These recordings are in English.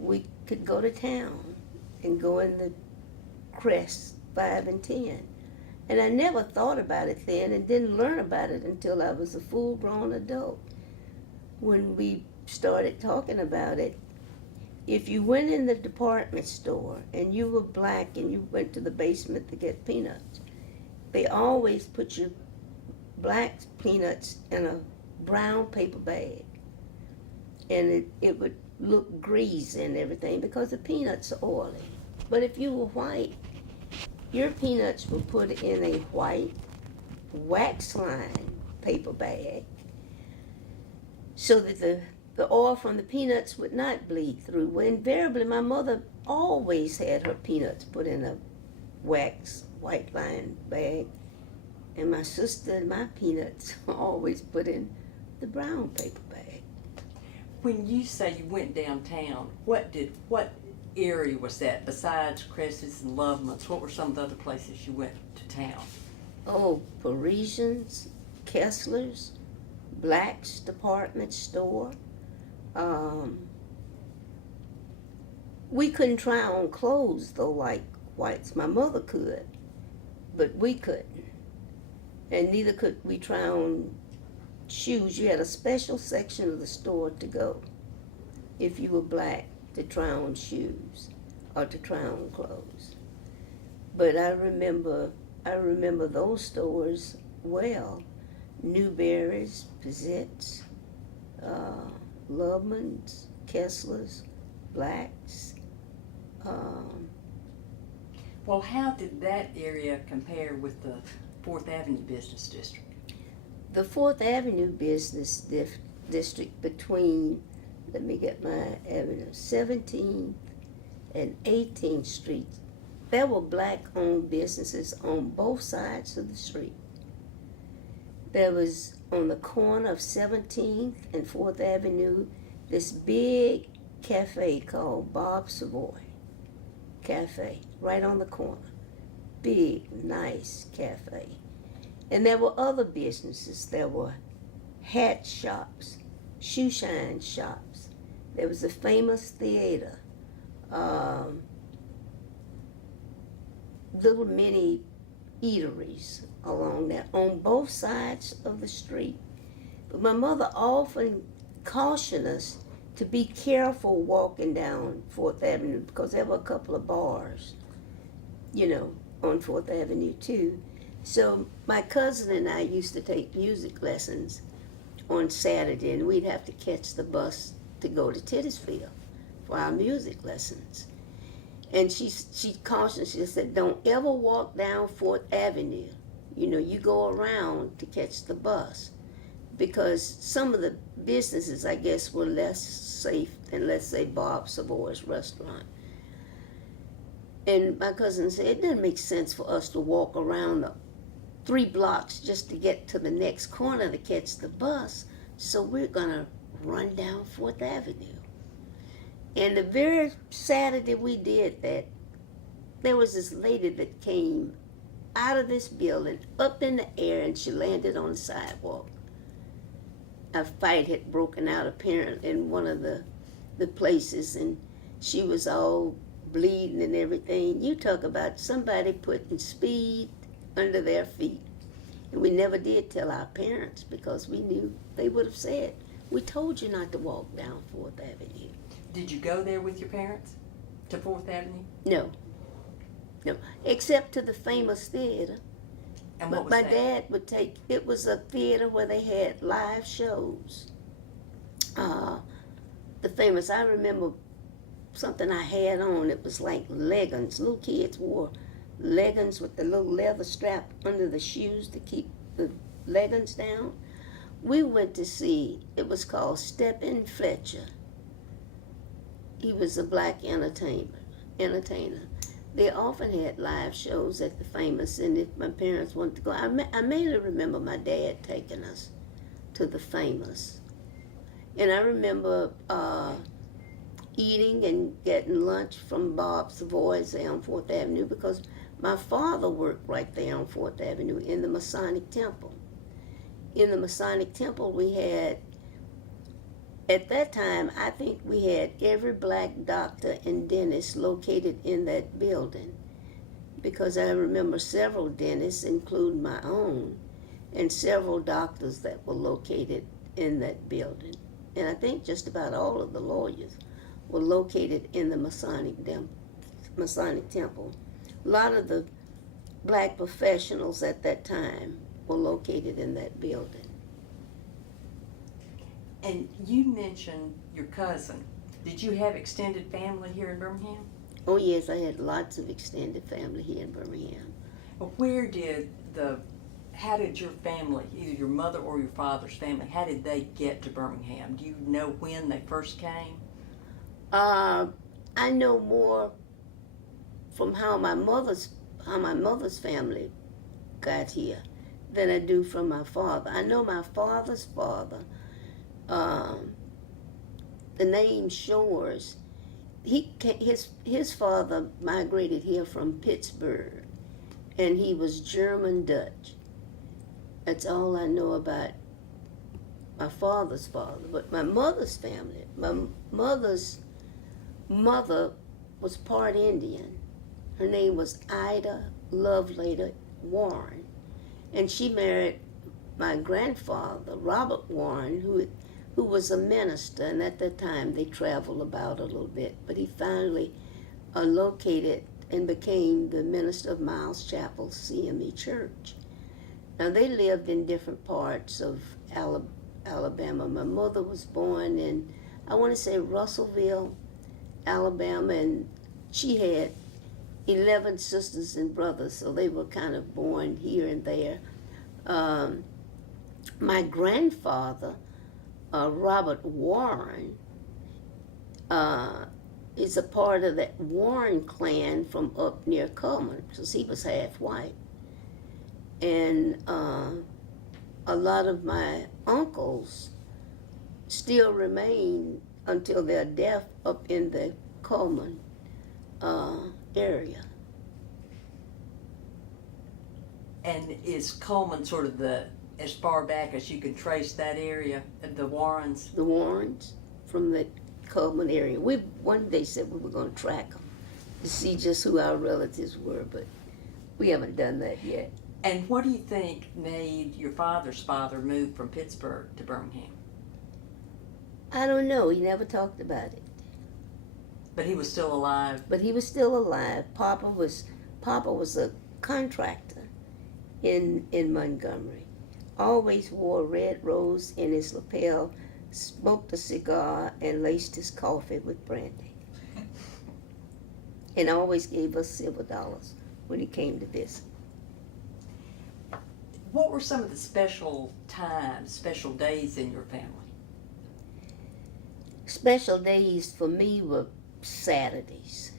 we could go to town and go in the Crest 5 and 10. And I never thought about it then and didn't learn about it until I was a full-grown adult. When we started talking about it, if you went in the department store and you were black and you went to the basement to get peanuts, they always put your black peanuts in a brown paper bag. And it would look greasy and everything because the peanuts are oily. But if you were white, your peanuts were put in a white wax-lined paper bag so that the oil from the peanuts would not bleed through. Well, invariably, my mother always had her peanuts put in a wax white-lined bag, and my sister and my peanuts were always put in the brown paper bag. When you say you went downtown, what area was that besides Cresses and Loveman's? What were some of the other places you went to town? Oh, Parisians, Kessler's, Black's department store. We couldn't try on clothes though like whites. My mother could, but we couldn't. And neither could we try on shoes. You had a special section of the store to go if you were black to try on shoes or to try on clothes. But I remember those stores well. Newberry's, Pizette's, Loveman's, Kessler's, Black's. Well, how did that area compare with the 4th Avenue Business District? The 4th Avenue Business District between, let me get my avenue, 17th and 18th Street, there were black-owned businesses on both sides of the street. There was on the corner of 17th and 4th Avenue this big cafe called Bob Savoy Cafe, right on the corner. Big, nice cafe. And there were other businesses. There were hat shops, shoe shine shops. There was a famous theater, little mini eateries along there on both sides of the street. But my mother often cautioned us to be careful walking down 4th Avenue because there were a couple of bars, on 4th Avenue too. So my cousin and I used to take music lessons on Saturday, and we'd have to catch the bus to go to Titusville for our music lessons. And she cautioned, she said, don't ever walk down 4th Avenue. You go around to catch the bus. Because some of the businesses, I guess, were less safe than, let's say, Bob Savoy's restaurant. And my cousin said, it doesn't make sense for us to walk around the 3 blocks just to get to the next corner to catch the bus. So we're going to run down 4th Avenue. And the very Saturday we did that, there was this lady that came out of this building, up in the air, and she landed on the sidewalk. A fight had broken out apparently in one of the places, and she was all bleeding and everything. You talk about somebody putting speed under their feet. And we never did tell our parents because we knew they would have said, we told you not to walk down 4th Avenue. Did you go there with your parents to 4th Avenue? No, except to the famous theater. And But what was my that? dad would take, it was a theater where they had live shows. The famous, I remember something I had on, it was like leggings. Little kids wore leggings with the little leather strap under the shoes to keep the leggings down. We went to see, it was called Stephen Fletcher. He was a black entertainer. They often had live shows at the famous, and if my parents wanted to go, I mainly remember my dad taking us to the famous. And I remember eating and getting lunch from Bob Savoy's there on 4th Avenue because my father worked right there on 4th Avenue in the Masonic Temple. In the Masonic Temple, we had At that time, I think we had every black doctor and dentist located in that building, because I remember several dentists, including my own, and several doctors that were located in that building. And I think just about all of the lawyers were located in the Masonic Temple. A lot of the black professionals at that time were located in that building. And you mentioned your cousin. Did you have extended family here in Birmingham? Oh yes, I had lots of extended family here in Birmingham. Well, how did your family, either your mother or your father's family, how did they get to Birmingham? Do you know when they first came? I know more from how my mother's family got here than I do from my father. I know my father's father, the name Shores. His father migrated here from Pittsburgh, and he was German Dutch. That's all I know about my father's father. But my mother's family, my mother's mother was part Indian. Her name was Ida Lovelady Warren, and she married my grandfather, Robert Warren, who was a minister, and at that time they traveled about a little bit, but he finally located and became the minister of Miles Chapel CME Church. Now they lived in different parts of Alabama. My mother was born in, I want to say, Russellville, Alabama, and she had 11 sisters and brothers, so they were kind of born here and there. My grandfather, Robert Warren, is a part of that Warren clan from up near Coleman, because he was half white. And a lot of my uncles still remain until their death up in the Coleman area. And is Coleman sort of as far back as you can trace that area, the Warrens? The Warrens from the Coleman area. We one day said we were going to track them to see just who our relatives were, but we haven't done that yet. And what do you think made your father's father move from Pittsburgh to Birmingham? I don't know. He never talked about it. But he was still alive? But he was still alive. Papa was a contractor in Montgomery. Always wore a red rose in his lapel, smoked a cigar, and laced his coffee with brandy. And always gave us silver dollars when he came to visit. What were some of the special times, special days in your family? Special days for me were Saturdays,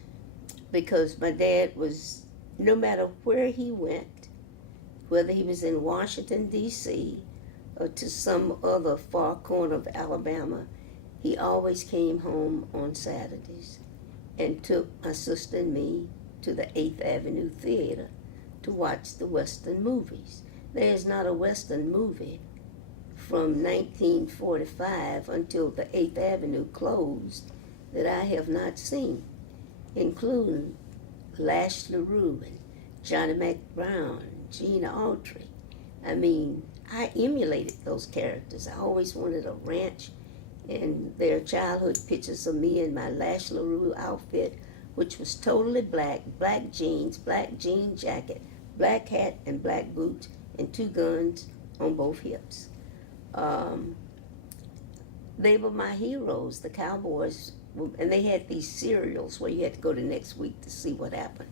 because my dad was, no matter where he went, whether he was in Washington, D.C., or to some other far corner of Alabama, he always came home on Saturdays and took my sister and me to the 8th Avenue Theater to watch the Western movies. There is not a Western movie from 1945 until the 8th Avenue closed that I have not seen, including Lash LaRue and Johnny McBrown, Gina Autry. I mean, I emulated those characters. I always wanted a ranch, and there are childhood pictures of me in my Lash LaRue outfit, which was totally black, black jeans, black jean jacket, black hat and black boots, and 2 guns on both hips. They were my heroes, the Cowboys, and they had these serials where you had to go the next week to see what happened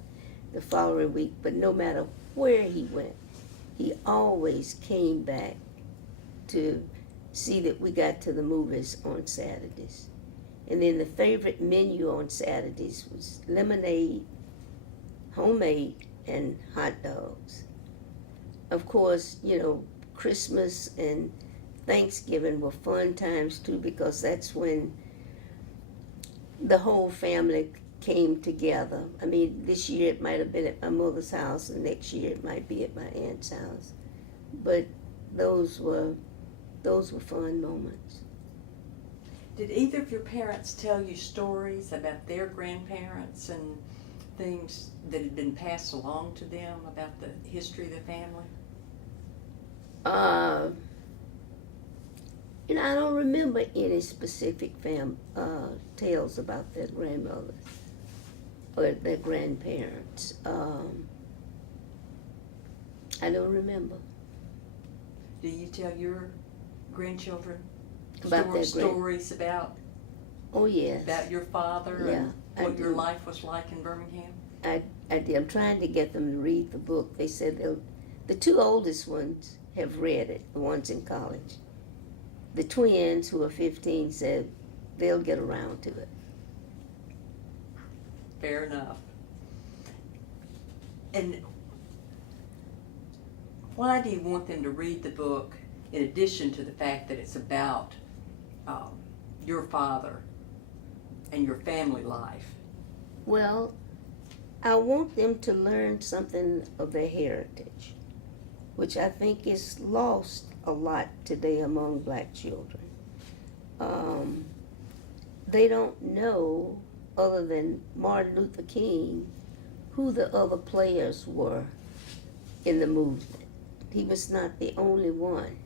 the following week. But no matter where he went, he always came back to see that we got to the movies on Saturdays. And then the favorite menu on Saturdays was lemonade, homemade, and hot dogs. Of course, Christmas and Thanksgiving were fun times too, because that's when the whole family came together. I mean, this year it might have been at my mother's house, and next year it might be at my aunt's house. But those were fun moments. Did either of your parents tell you stories about their grandparents and things that had been passed along to them about the history of the family? I don't remember any specific tales about their grandmothers or their grandparents. I don't remember. Do you tell your grandchildren About their stories about Oh, yes. about your father Yeah, and what I your do. life was like in Birmingham? I did. I'm trying to get them to read the book. They said the two oldest ones have read it, the ones in college. The twins, who are 15, said they'll get around to it. Fair enough. And why do you want them to read the book in addition to the fact that it's about your father and your family life? Well, I want them to learn something of their heritage, which I think is lost a lot today among black children. They don't know, other than Martin Luther King, who the other players were in the movement. He was not the only one.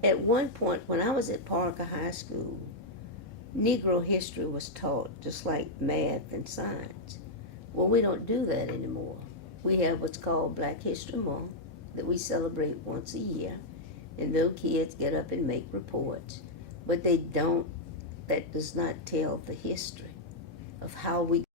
At one point, when I was at Parker High School, Negro history was taught, just like math and science. Well, we don't do that anymore. We have what's called Black History Month that we celebrate once a year, and little kids get up and make reports, but that does not tell the history of how we